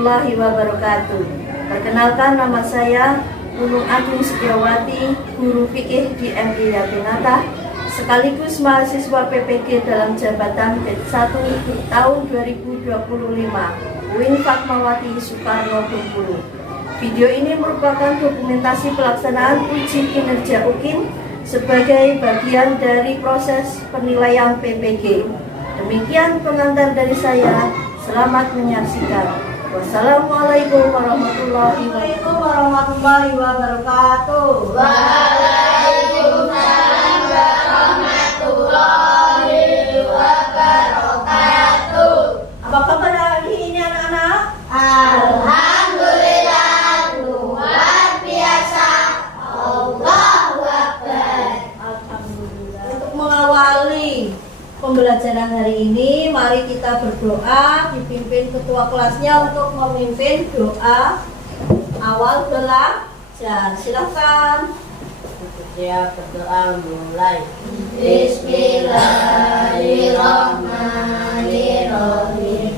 warahmatullahi wabarakatuh. Perkenalkan, nama saya Nunung Agung Setiawati, guru fikih di MI Yatinata, sekaligus mahasiswa PPG dalam jabatan D1 tahun 2025, UIN Fatmawati Soekarno Bengkulu. Video ini merupakan dokumentasi pelaksanaan uji kinerja UKIN sebagai bagian dari proses penilaian PPG. Demikian pengantar dari saya. Selamat menyaksikan. Wassalamualaikum warahmatullahi wabarakatuh. Waalaikumsalam warahmatullahi wabarakatuh. Apa kabar hari ini anak-anak? Alhamdulillah, luar biasa. Allahu Akbar. Alhamdulillah. Untuk mengawali pembelajaran hari ini, mari kita berdoa, dipimpin ketua kelasnya untuk memimpin doa awal belajar. Silakan. Siap, berdoa mulai. Bismillahirrahmanirrahim.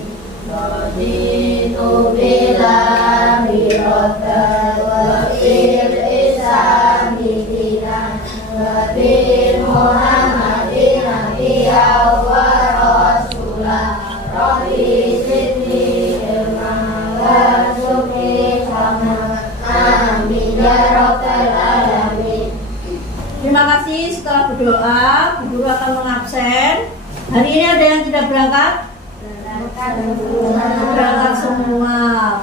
Raditu billahi rabban wa bil islami dinan wa bi Muhammadin nabiyyan wa rasulah. Rabbi zidni ilman warzuqni fahman. Amin ya rabbal alamin. Terima kasih. Setelah berdoa, Bu Guru akan mengabsen. Hari ini ada yang tidak berangkat? Berangkat semua.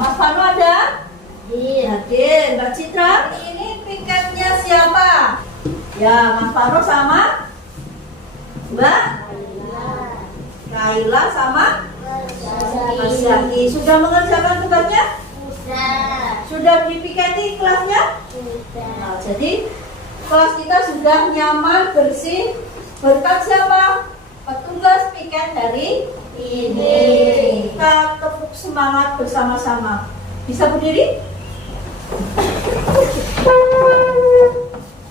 Mas Fano ada? Hadir. Mbak Citra, ini piketnya siapa? Ya, Mas Fano sama Mbak Kaila sama Mas Zaki. Sudah mengerjakan tugasnya? Sudah dipiketi kelasnya? Nah, jadi kelas kita sudah nyaman, bersih, berkat siapa? Petugas piket hari ini. Kita tepuk semangat bersama-sama. Bisa berdiri?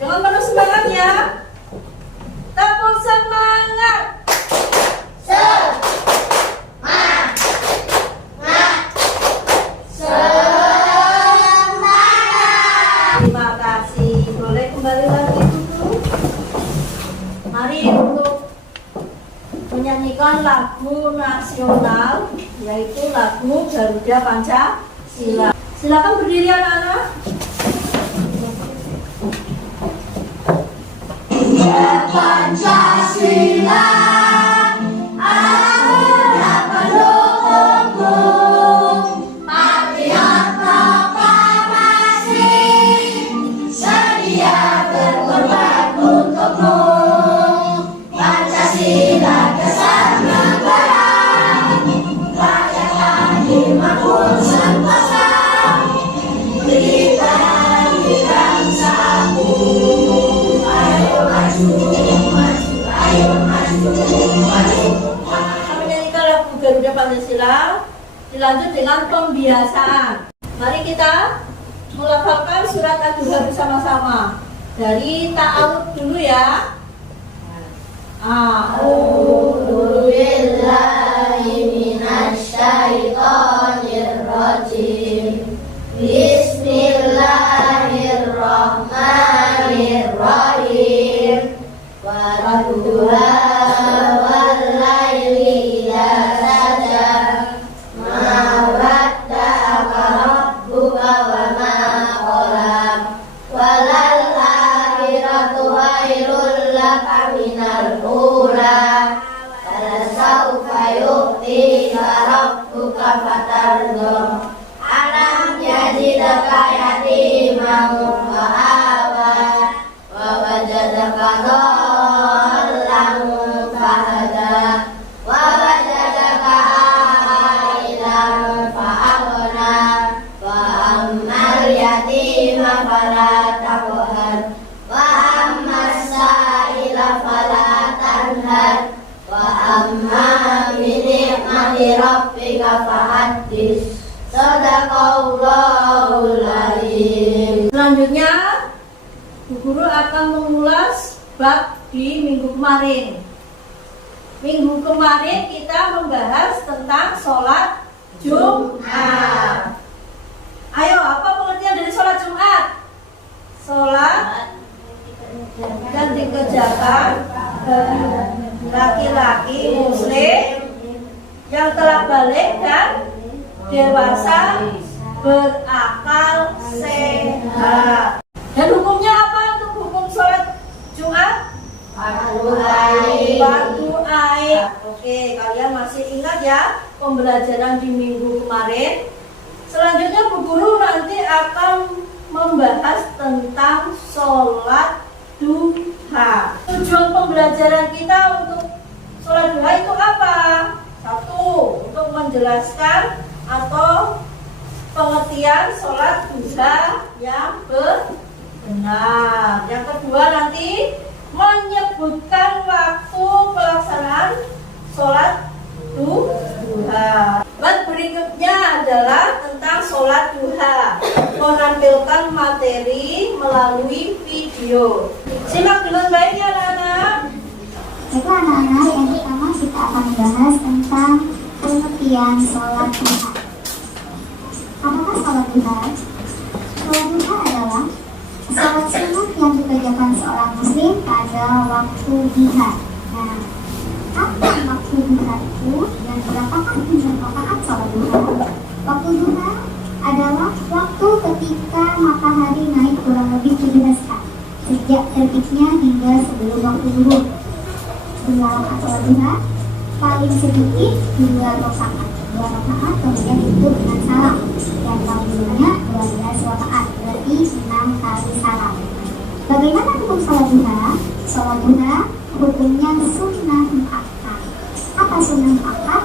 Dengan penuh semangat ya. Tepuk semangat. Terima kasih. Boleh kembali lagi dulu. Mari untuk menyanyikan lagu nasional, yaitu lagu Garuda Pancasila. Silakan berdiri anak-anak. Pancasila, anugerah pendukungku, patriot proklamasi, sedia berkorban untukmu. Pancasila dasar negara, rakyat lagi makmur sentosa, berikan bangsaku. Ayo maju, ayo maju. Kita menyanyikan lagu Garuda Pancasila. Dilanjut dengan pembiasaan. Mari kita melafalkan surat Ad-Duha bersama-sama. Dari ta'awud dulu ya. A'udzu billahi minasyaitonir rajim. Bismillahirrahmanirrahim. Wadduha wal laili idza saja, ma wadda'aka rabbuka wa ma qala, walal akhiratu khairul laka minal ula, falasawfa yu'tika rabbuka fatarda. Alam yajidaka yatiman wa awa, wa wajadaka dhallan fahada, wa wajadaka ailan fa'aghna, wa ammal yatima fala taqhar, wa ammas sa'ila fala tanhar, wa amma bi ni'mati rabbika fahaddits. Shadaqallahul azim. Selanjutnya Bu Guru akan mengulas bab di minggu kemarin. Minggu kemarin kita membahas tentang sholat Jumat. Ayo, apa pengertian dari sholat Jumat? Sholat yang dikerjakan laki-laki muslim yang telah balik dan dewasa berakal sehat. Dan hukumnya apa untuk hukum sholat Jumat? Fardu ain. Oke, kalian masih ingat ya pembelajaran di minggu kemarin? Selanjutnya Bu Guru nanti akan membahas tentang sholat duha. Tujuan pembelajaran kita untuk sholat duha itu apa? Satu, untuk menjelaskan atau pengertian sholat duha yang benar. Yang kedua nanti menyebutkan waktu pelaksanaan sholat duha. Dan berikutnya adalah tentang sholat duha, menampilkan materi melalui video. Simak dengan baik ya anak-anak. Itu anak-anak, yang pertama kita akan membahas tentang pengertian sholat duha. Apakah sholat duha? Sholat duha adalah sholat sunnah yang dikerjakan seorang muslim pada waktu duha. Nah, kapan waktu duha itu dan berapakah jumlah rakaat sholat duha? Waktu duha adalah waktu ketika matahari naik kurang lebih 17 kali sejak terbitnya hingga sebelum waktu zuhur. Jumlah rakaat sholat duha paling sedikit 2 rakaat. 2 rakaat kemudian ditutup dengan salam, dan waktunya 12 rakaat, berarti 6 kali salam. Bagaimana hukum sholat duha? Sholat duha hukumnya sunnah muakkad. Apa sunnah muakkad?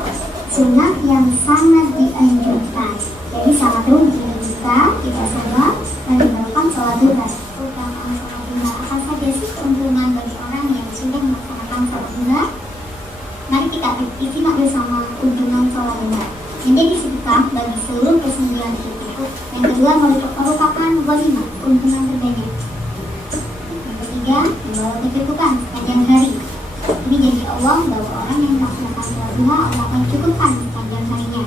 Sunnah yang sangat dianjurkan. Jadi sangat rugi jika kita semua meninggalkan sholat duha. Keutamaan sholat duha, apa saja sih keuntungan bagi orang yang sudah melaksanakan sholat duha? Mari kita simak bersama keuntungan sholat duha. Yang jadi sedekah bagi seluruh kesembuhan itu. Yang kedua merupakan ghanimah, keuntungan terbanyak. Yang ketiga, membawa kecukupan sepanjang hari. Ini janji Allah bahwa orang yang melaksanakan sholat duha Allah akan cukupkan sepanjang harinya.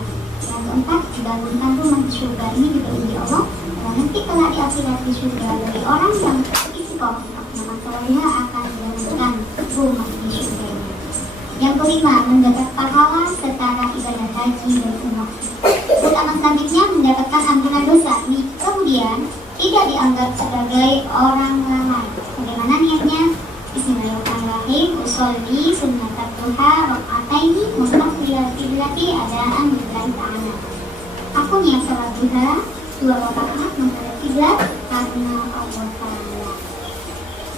Yang keempat, dibangunkan rumah di surga. Ini juga janji Allah bahwa nanti kelak di akhirat di surga bagi orang yang istiqomah melaksanakan sholat duha akan dibangunkan rumah di surga. Yang kelima, mendapat pahala setara ibadah haji dan umrah. Keutamaan selanjutnya mendapatkan ampunan dosa. Kemudian tidak dianggap sebagai orang lalai. Bagaimana niatnya? Bismillahirrahmanirrahim. Usolli sunnatat duha raka'ataini mustaqbilal qiblati adaan lillahi ta'ala. Aku niat salat duha 2 rakaat menghadap kiblat karena Allah Ta'ala.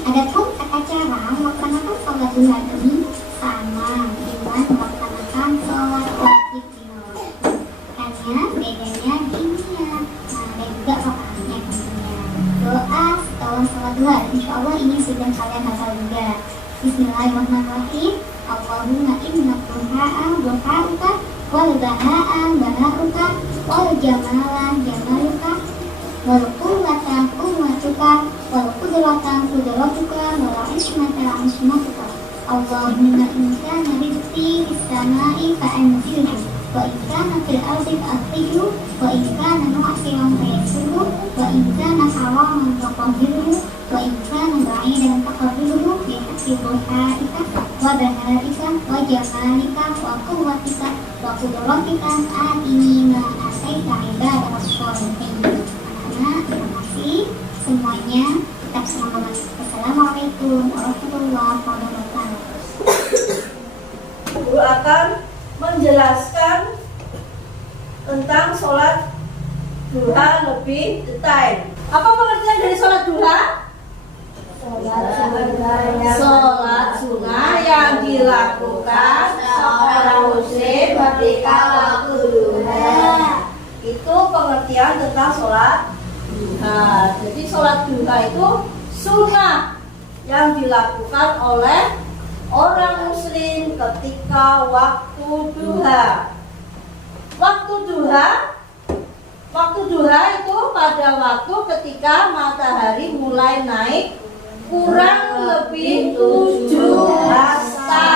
Adapun tata cara melaksanakan salat duha ini sama dengan melaksanakan sholat wajib di malam. Hanya bedanya di niat, dan juga rakaatnya tentunya. Doa setelah sholat duha, insya Allah ini sudah kalian hafal juga. Bismillahirrahmanirrahim. Allahumma inna duha'a duha'uka wal baha'a baha'uka wal jamala jamaluka wal quwwata quwwatuka wal qudrata qudratuka wal ismata ismatuka. Allahumma in kana rizqi fis samai fa'anzilhu wa in kana fil ardi fa'akhrijhu wa in kana mu'siran fayassirhu wa in kana haraman faqahhirhu wa in kana ba'idan faqarribhu bi haqqi duhaika wa baharika wa jamalika wa quwwatika wa qudratika atini ma ataita ibadah wassalihin. Anak-anak, terima kasih semuanya. Tetap semangat. Assalamualaikum warahmatullahi wabarakatuh. Guru akan menjelaskan tentang sholat duha lebih detail. Apa pengertian dari sholat duha? Sholat sunnah yang dilakukan seorang muslim ketika waktu duha. Itu pengertian tentang sholat duha. Jadi sholat duha itu sunnah yang dilakukan oleh orang muslim ketika waktu duha. Waktu duha itu pada waktu ketika matahari mulai naik kurang lebih 7 hasta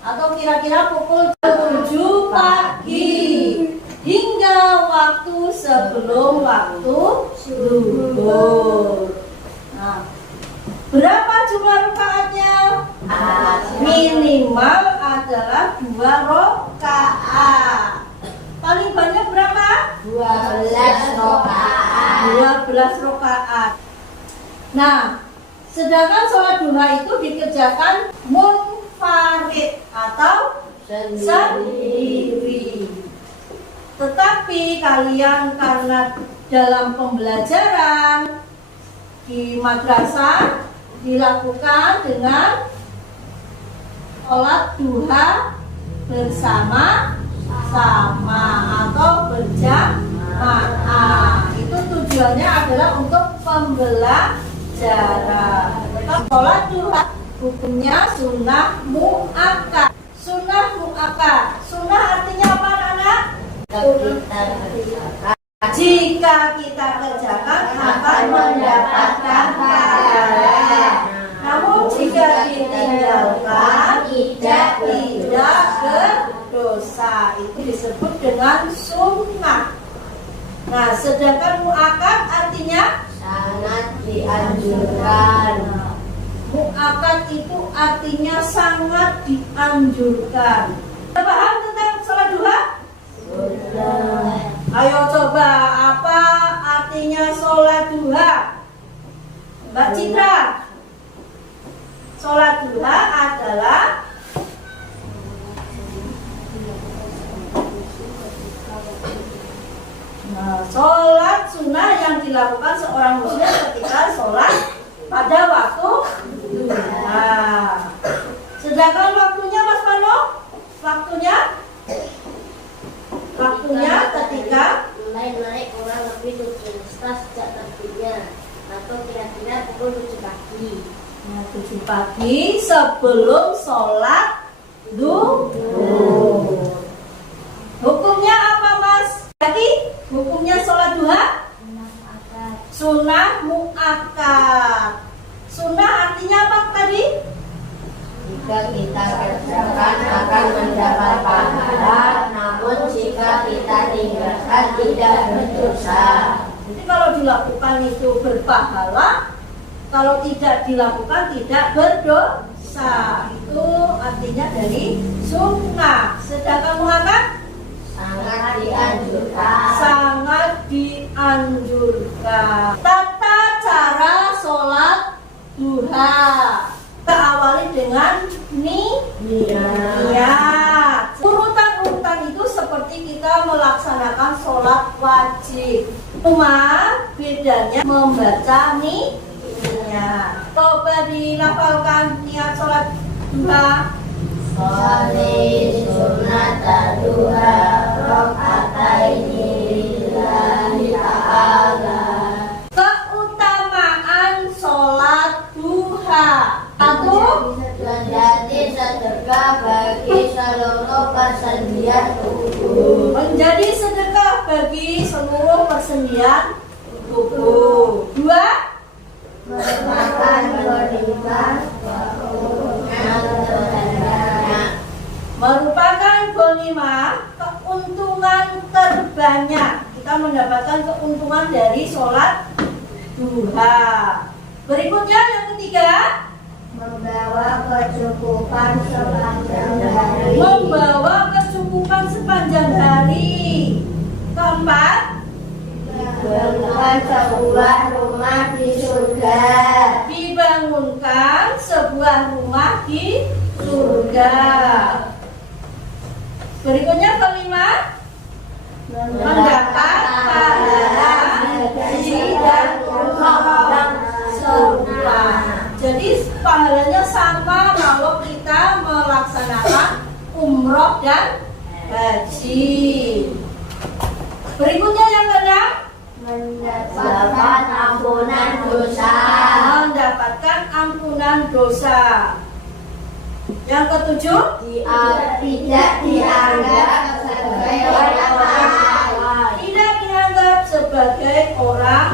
atau kira-kira pukul 7 pagi Berapa jumlah rakaatnya? Minimal adalah 2 rakaat. Paling banyak berapa? 12 rakaat. 12 rakaat. Nah, sedangkan sholat duha itu dikerjakan munfarid atau sendiri. Tetapi kalian karena dalam pembelajaran di madrasah dilakukan dengan sholat duha bersama-sama atau berjamaah. Itu tujuannya adalah untuk pembelajaran. Sholat duha hukumnya sunnah mu'akkad. Sunnah mu'akkad. Sunnah artinya apa, anak? Jika kita kerjakan akan mendapatkan pahala. Namun jika ditinggalkan tidak berdosa. Itu disebut dengan sunnah. Nah, sedangkan mu'akkad artinya Sangat dianjurkan. mu'akkad itu artinya sangat dianjurkan. Kita paham tentang sholat duha? Ayo coba, apa artinya sholat duha? Mbak Citra, sholat duha adalah sholat sunnah yang dilakukan seorang muslim ketika sholat pada waktu duha. Sedangkan waktunya, Mas Mano, waktunya ketika mulai naik kurang lebih 7 sejak terbitnya atau kira-kira pukul 7 pagi. 7 pagi sebelum sholat duhur. Hukumnya apa, Mas? Jadi hukumnya sholat duha sunnah mu'akkad. Sunnah artinya apa tadi? Jika kita kerjakan akan mendapat pahala, namun jika kita tinggalkan tidak berdosa. Jadi kalau dilakukan itu berpahala, kalau tidak dilakukan tidak berdosa. Itu artinya dari sunnah. Sedangkan mu'akkad Sangat dianjurkan. sangat dianjurkan. Tata cara sholat duha. Kita awali dengan niat. Urutan-urutan itu seperti kita melaksanakan sholat wajib. Cuma bedanya membaca niat. Coba dilafalkan niat sholat duha. Sholli sunnata duha rakaataini lillahi ta'ala. Keutamaan sholat duha. Satu, Menjadi sedekah bagi seluruh persendian tubuh. menjadi sedekah bagi seluruh persendian tubuh. Dua, Merupakan ghanimah keuntungan terbanyak. merupakan ghanimah, keuntungan terbanyak. Kita mendapatkan keuntungan dari sholat duha. Berikutnya yang ketiga, Membawa kecukupan sepanjang hari. membawa kecukupan sepanjang hari. Keempat, Dibangunkan sebuah rumah di surga. dibangunkan sebuah rumah di surga. Berikutnya kelima, mendapat pahala haji dan umroh serupa. Jadi pahalanya sama kalau kita melaksanakan umroh dan haji. Berikutnya yang keenam, Mendapatkan ampunan dosa. mendapatkan ampunan dosa. Yang ketujuh, Tidak dianggap sebagai orang lain. tidak dianggap sebagai orang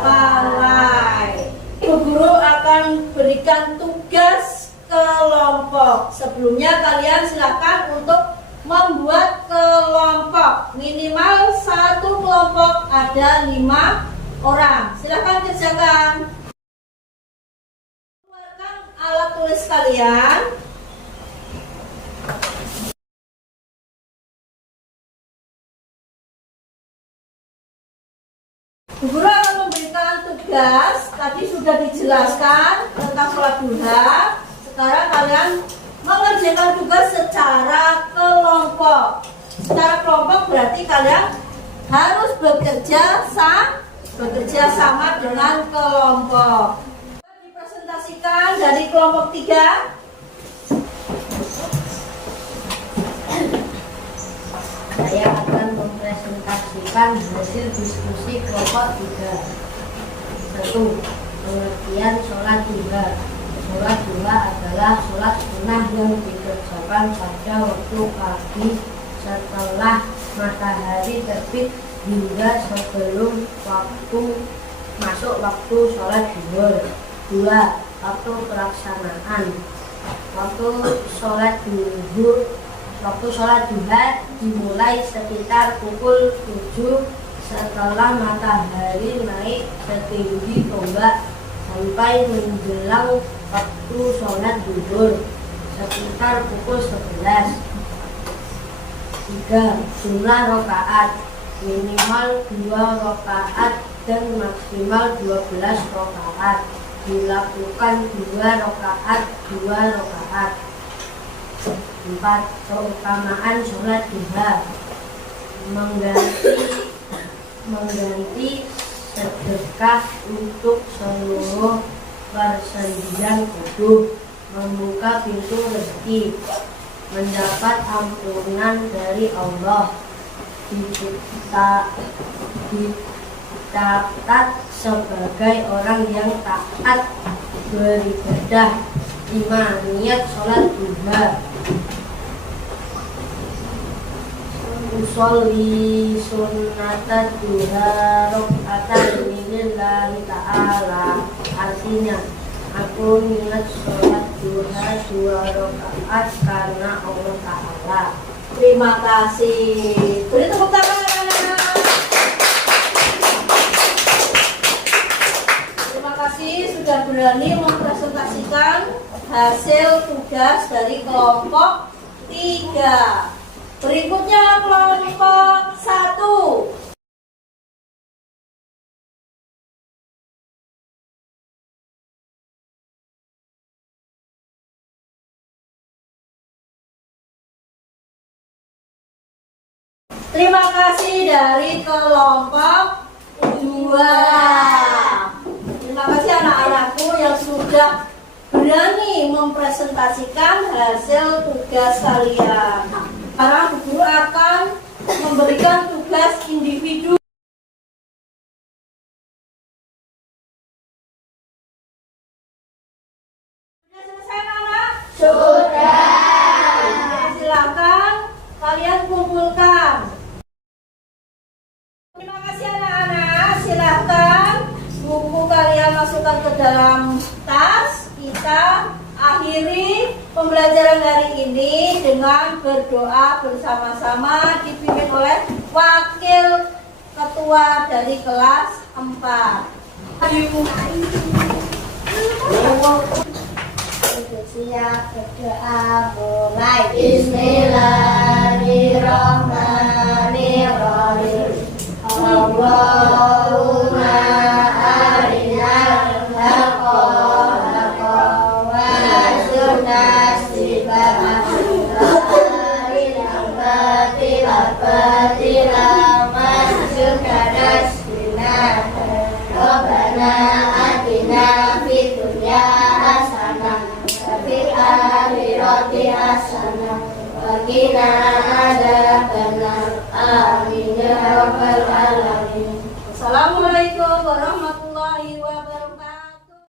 lalai. Guru akan berikan tugas kelompok. Sebelumnya kalian silakan untuk membuat kelompok. Minimal satu kelompok ada 5 orang. Silakan kerjakan. tulis kalian. Bu Guru akan memberikan tugas. Tadi sudah dijelaskan tentang sholat duha. Sekarang kalian mengerjakan tugas secara kelompok. Secara kelompok berarti kalian harus bekerja sama dengan kelompok. Dipresentasikan dari kelompok 3. Saya akan mempresentasikan hasil diskusi kelompok 3. 1. Pengertian sholat duha. Sholat duha adalah sholat sunnah yang dikerjakan pada waktu pagi setelah matahari terbit hingga sebelum masuk waktu sholat zuhur. 2. Waktu pelaksanaan. Waktu sholat duha dimulai sekitar pukul 7 setelah matahari naik setinggi tombak sampai menjelang waktu sholat zuhur sekitar pukul 11. 3. Jumlah rakaat minimal 2 rakaat dan maksimal 12 rakaat. Dilakukan 2 rakaat. 4. Keutamaan sholat duha. Mengganti sedekah untuk seluruh persendian tubuh, membuka pintu rezeki, mendapat ampunan dari Allah, dicatat sebagai orang yang taat beribadah. 5. Niat sholat duha. Usolli sunnata duha rokatan lillahi ta'ala. Artinya, aku niat sholat duha 2 rakaat karena Allah Ta'ala. Terima kasih. Beri tepuk tangan anak-anak. Terima kasih sudah berani mempresentasikan hasil tugas dari kelompok 3. Berikutnya kelompok 1. Terima kasih dari kelompok 2. Terima kasih anak-anakku yang sudah berani mempresentasikan hasil tugas kalian. Sekarang Bu Guru akan memberikan tugas individu. Sudah selesai anak? Sudah. Silakan kalian kumpulkan. Terima kasih anak-anak. Silakan buku kalian masukkan ke dalam tas. Kita akhiri pembelajaran hari ini dengan berdoa bersama-sama dipimpin oleh wakil ketua dari kelas 4. Siap berdoa mulai. Bismillahirrahmanirrahim. Allahumma arinal haqqa haqqan warzuqna ittiba'ahu arinal batila batilan warzuqna ijtinaba. Rabbana atina fid dunya hasanah wa fil akhirati hasanah wa qina adzabannar. Amin ya rabbal alamin. Assalamualaikum warahmatullahi